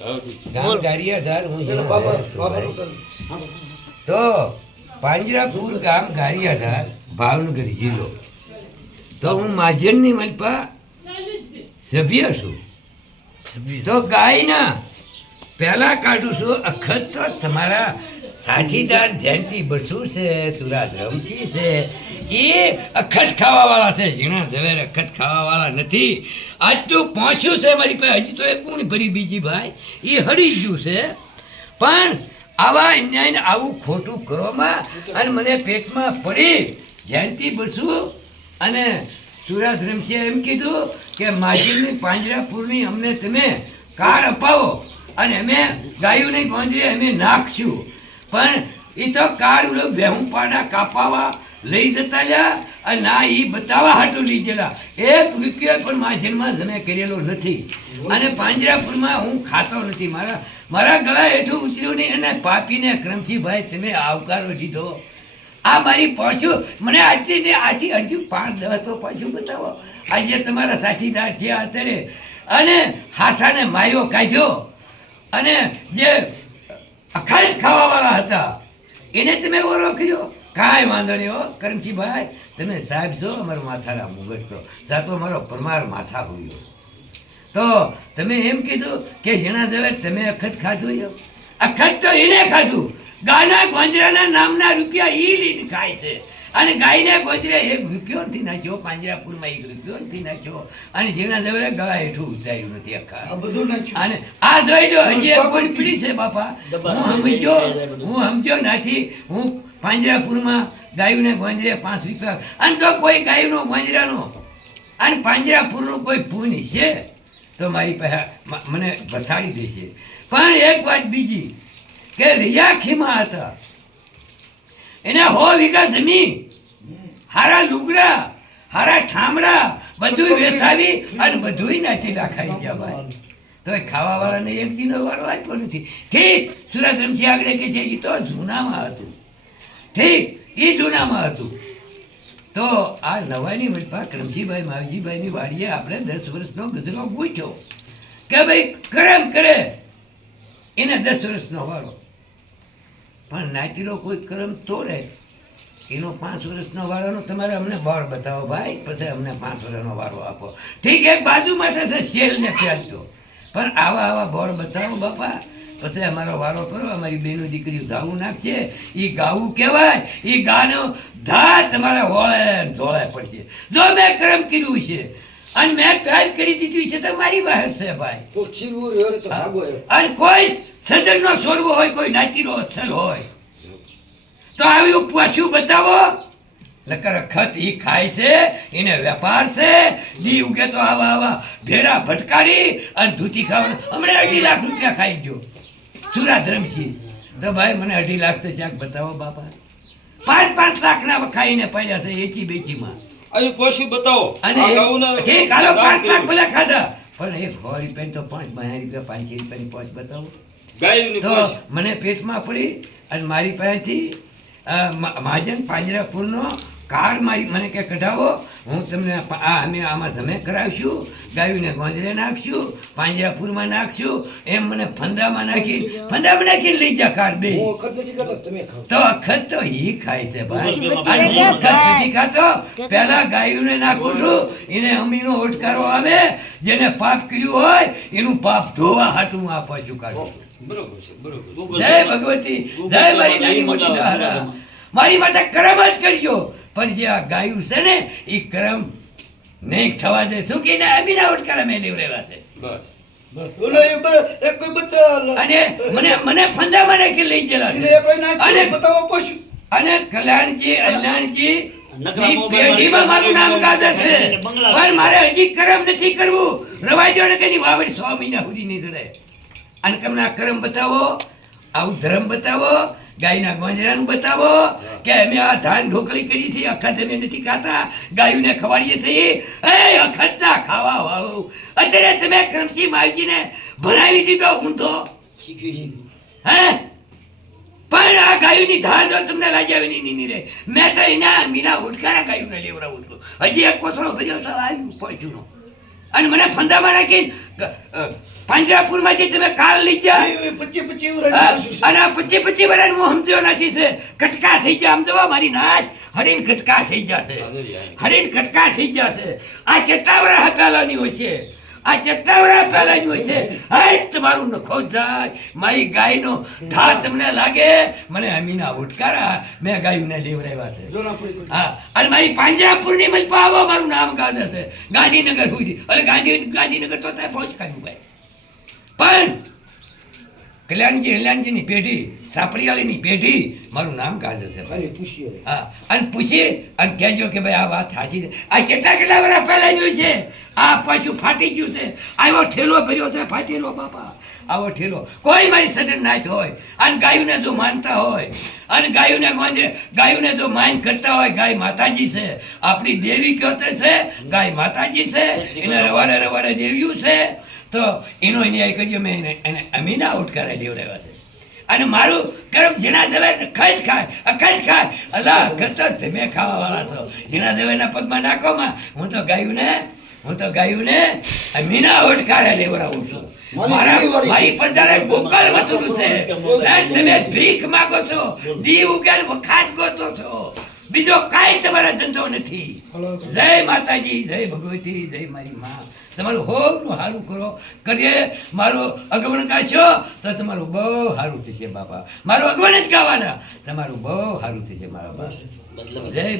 ગામ ગારિયાધાર હું તો પાંજરાપુર ગામ ગારિયાધાર ભાવનગર જિલ્લો તો હું મહાજનની મલપા સભ્ય છું તો ગાયના પહેલા કાઢું છું અખત તો તમારા સાથીદાર જયંતિ બસુ છે સુરાજ રમસી છે એ અખત ખાવાવાળા છે ઝીણા ઝવેર અખત ખાવાવાળા નથી આટલું પહોંચ્યું છે મારી પાસે હજી તો એ કોણ ભરી બીજી ભાઈ એ હળી ગયું છે પણ આવા અન્યાયને આવું ખોટું કરવામાં અને મને પેટમાં પડી જયંતિ બસુ અને સુરાજ રમસીએ એમ કીધું કે માજીની પાંજરાપુરની અમને તમે કાર અપાવો અને અમે ગાયોને ગોંજરે અમે નાખશું પણ એ તો કાર બેહું પાડા કાપાવા લઈ જતા લ્યા અને ના એ બતાવવા હાટું લઈ ગયેલા એક રૂપિયો પણ માજનમાં જમે કરેલો નથી અને પાંજરાપુરમાં હું ખાતો નથી મારા ગળા હેઠું ઉતર્યું નહીં અને પાપીને ક્રમશીભાઈ તમે આવકારો દીધો આ મારી પાછું મને આટલી આથી અડધું 5-10 તો પાછું બતાવો આજે તમારા સાથીદાર થયા અત્યારે અને હાસાને માર્યો કાઢ્યો અને જે અખાજ ખાવાવાળા હતા એને તમે ઓળખ્યો કાંઈ વાંધો નહીં હો કરમશીભાઈ તમે સાહેબ છો અમારો માથાના મુગટ છો સાતો મારો પરમાર માથા હોયો તો તમે એમ કીધું કે જેના જવે તમે અખત ખાધું એમ અખત તો એને ખાધું ગાના ગોંજરાના નામના રૂપિયા એ લઈને ખાય છે અને ગાયને ગોંજરે 1 રૂપિયો નથી નાખ્યો પાંજરાપુરમાં 1 રૂપિયો નથી નાખ્યો અને જેના જવે ગળા હેઠું ઉતાર્યું નથી આખા અને આ જોઈ લો હજી એક કોઈ પીડી છે બાપા હું સમજો નથી હું પાંજરાપુરમાં ગાયોને ગોંજરે 5 રૂપિયા અને તો કોઈ ગાયનો ગોંજરાનો અને પાંજરાપુરનું કોઈ પૂન છે તો મારી પાસે મને વસાડી દેશે પણ એક વાત બીજી કે રિયાખીમાં હતા એને 100 વીઘા જમીન હારા લુગડા હારા ઠામડા બધું વેસાવી અને બધું નાથી નાખાઈ ગયા ભાઈ તો એ ખાવાવાળાને એક દિનો વાળો આપ્યો નથી ઠીક સુરત રમથી આગળ કે છે એ તો જૂનામાં હતું ઠીક એ જૂનામાં હતું તો આ નવાની મલપા કરમશીભાઈ માવજીભાઈની વાડીએ આપણે 10 વર્ષનો ગજરો પૂછ્યો કે ભાઈ કરમ કરે એને 10 વર્ષનો વાળો પણ નાચીનો કોઈ કરમ તોડે એનો 5 વર્ષનો વાળાનો તમારે અમને બોર્ડ બતાવો ભાઈ પછી અમને 5 વર્ષનો વાળો આપો ઠીક એક બાજુમાં થશે શેલને પહેલતો પણ આવા બોર્ડ બતાવો બાપા પછી અમારો વાળો કરો અમારી બેનો દીકરીઓ ધાવું નાખશે એ ગાવું કહેવાય એ ગાનો ધા તમારા હોળે ધોળે પડશે જો મેં કરમ કર્યું છે અને મેં પહેલ કરી દીધી છે તો મારી બહાર છે ભાઈ અને કોઈ સજનનો છોડવો હોય કોઈ નાચીનો અસલ હોય તો આવ્યું પાછું બતાવો નકર ખત ઈ ખાય છે એને વેપાર છે દી ઉગે તો આવા ભેરા ભટકાડી અને ધૂતી ખાવાનું હમણાં 2.5 લાખ રૂપિયા ખાઈ ગયો સુરા ધરમસિંહ તો ભાઈ મને 2.5 લાખ તો ચાક બતાવો બાપા 5 લાખના ખાઈને પડ્યા છે એચી બેચીમાં અહીં પશુ બતાવો અને ઠીક હાલો 5 લાખ ભલે ખાધા પણ એક 100 રૂપિયા તો 5 રૂપિયા 500 રૂપિયાની પોચ બતાવો તો મને પેટમાં પડી અને મારી પાસેથી મહાજન પાંજરાપુરનો કાર્ડ મને કે કઢાવો હું તમને અમે આમાં જમે કરાવશું ગાયોને ગોંજરે નાખશું પાંજરાપુરમાં નાખશું એમ મને ફંદામાં નાખીને લઈ જા કાર્ડ બે તો અખત તો ઈ ખાય છે ભાઈ અને હું અખત નથી ખાતો પહેલા ગાયોને નાખું છું એને અમીનો ઓટકારો આવે જેને પાપ કર્યું હોય એનું પાપ ધોવા હાટું આ પાછું કાઢું જય ભગવતી જય મારી નાની મોટી દહારા મારી માથે કરમ જ કરજો પણ જે આ ગાયું છે ને એ કરમ નહીં થવા દે શું કે અમીના ઓટકારા મેં લેવરેલા છે અને મને ફંદામાં નાખી લઈ ગયેલા અને કલ્યાણજી અલ્યાણજી પેઢીમાં મારું નામ ગાજે છે પણ મારે હજી કરમ નથી કરવું રવાજો ને કદી વાવડી 100 મહિના સુધી નહીં ચડે અને તમને આ કરમ બતાવો આવું ધર્મ બતાવો ગાયના ગોંજરાનું બતાવો કે અમે આ ધાન ઢોકળી કરી છે અખત અમે નથી ખાતા ગાયોને ખવાડીએ છીએ એ અખતના ખાવા વાળો અત્યારે તમે કરમશી માવજીને ભણાવી દીધો ઊંધો હે પણ આ ગાયોની ધાર જો તમને લાગ્યા નહીં રે મેં તો એના મીના ઉઠકારા ગાયોને લેવડાવું છું હજી એક કોથળો ભર્યો તો આવ્યું પહોંચ્યું અને મને ફંદામાં નાખીને પાંજરાપુરમાંથી તમે કાલ લઈ જા 25 વર્ષ અને આ 25 વર્ષ હું સમજ્યો નથી છે કટકા થઈ ગયા આમ જવા મારી નાચ હડીન કટકા થઈ જશે હડીન કટકા થઈ જશે આ કેટલા વર્ષ પહેલાની હોય છે આ કેટલા વર્ષ પહેલાની હોય છે હાય તમારું નખો જાય મારી ગાયનો ઘા તમને લાગે મને અમીના ઉટકારા મેં ગાયોને લેવરાવ્યા છે હા અને મારી પાંજરાપુરની મલપા આવો મારું નામ ગાજે છે ગાંધીનગર સુધી એટલે ગાંધીનગર તો ત્યાં પહોંચ કાઢ્યું ભાઈ પણ કલ્યાણજીની પેઢી સાપડીવાળીની પેઢી મારું નામ ગાજે છે હા અને પૂછી અને કહેજો કે ભાઈ આ વાત સાચી છે આ કેટલા વર્ષ પહેલાંનું છે આ પાછું ફાટી ગયું છે આવો ઠેલો ભર્યો છે ફાટેલો બાપા આવો ઠેલો કોઈ મારી સજન નાથ હોય અને ગાયોને જો માનતા હોય અને ગાયોને જો માન કરતા હોય ગાય માતાજી છે આપણી દેવી કહેતે છે ગાય માતાજી છે એને રવાડે દેવ્યું છે તો એનો ન્યાય કર્યો મેં એને અમીના ઉટકારા લેવડાવ્યા છે અને મારું ગરમ જીણા જવે ખાય અલ્લાહ કરતો તમે ખાવાવાળા છો જીણા જવેના પગમાં નાખોમાં હું તો ગાયુંને અમીના ઉટકારા લેવડાવું છું મારી પર જાણે ગોકળ મચુરું છે તમે ભીખ માગો છો દી ઉગેલ વખાત ગોતો છો બીજો કાંઈ તમારા ધંધો નથી જય માતાજી જય ભગવતી જય મારી માં તમારું હોનું સારું કરીએ મારું અગવણ ગાશો તો તમારું બહુ સારું થશે બાપા મારું અગવણ જ ગાવાના તમારું બહુ સારું થશે મારા બાપ જય